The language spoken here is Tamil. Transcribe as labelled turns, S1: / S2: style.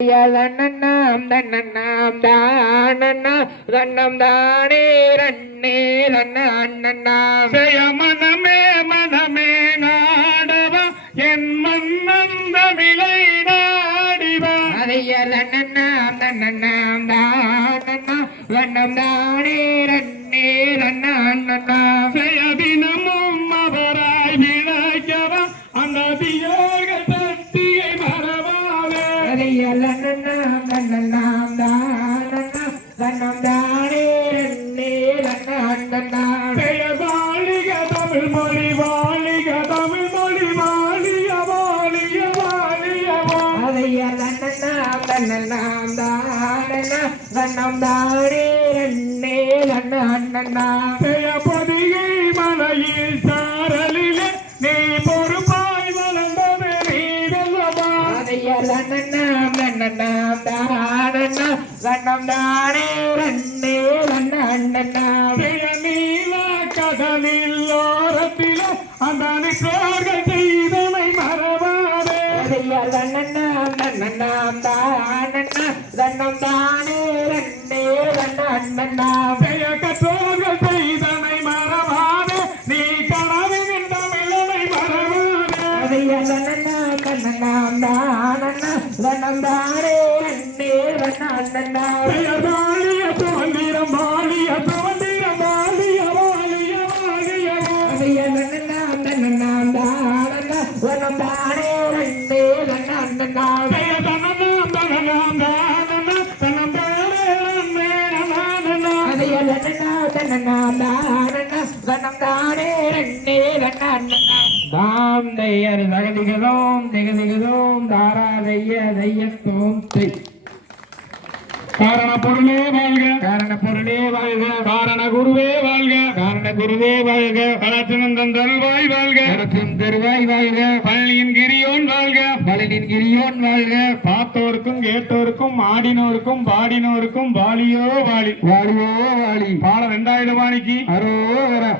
S1: தன்னண்ணாம் தன்னண்ணாம் தானண்ணாம் தன்னம் தானே ரன்னே ரன்ன அண்ணண்ணாம்
S2: ஜெய மனமே மனமே நாடவா என் மன்னன் தமிழை நாடிவா.
S1: அதைய தன்னண்ணாம் தன்னண்ணாம் தானண்ணாம் தன்னம் தானே ரன்ன அண்ணண்ணாம் அதைய தன்னண்ணாம் தன்னண்ணாம் தானண்ணாம் தன்னம் தானே
S2: ஓரத்திலே அந்த செய்தனை மறவாதே நீ கனவின் தமிழனை மறவாதே
S1: அதையலண்ணம் கண்ணண்ணம் தானண்ணம் கண்ணம் தானே
S2: நன்னே.
S1: தாம் தையர் தகதிகதோம் திகதிகதோம் தாராதைய தையத்தோம் தை.
S2: காரண பொருளே வாழ்க.
S1: காரண பொருளே வாழ்க.
S2: காரண குருவே வாழ்க.
S1: காரண குருவே வாழ்க.
S2: கலத்தினந்தன் தருவாய் வாழ்க.
S1: கலத்தின் தெருவாய் வாழ்க.
S2: பழனியின் கிரியோன் வாழ்க.
S1: பழனியின் கிரியோன் வாழ்க.
S2: பார்த்தோருக்கும் கேட்டோருக்கும் ஆடினோருக்கும் பாடினோருக்கும் வாலியோ வாழி
S1: வாலியோ வாலி.
S2: பாட ரெண்டாயிரம் அரோ
S1: வர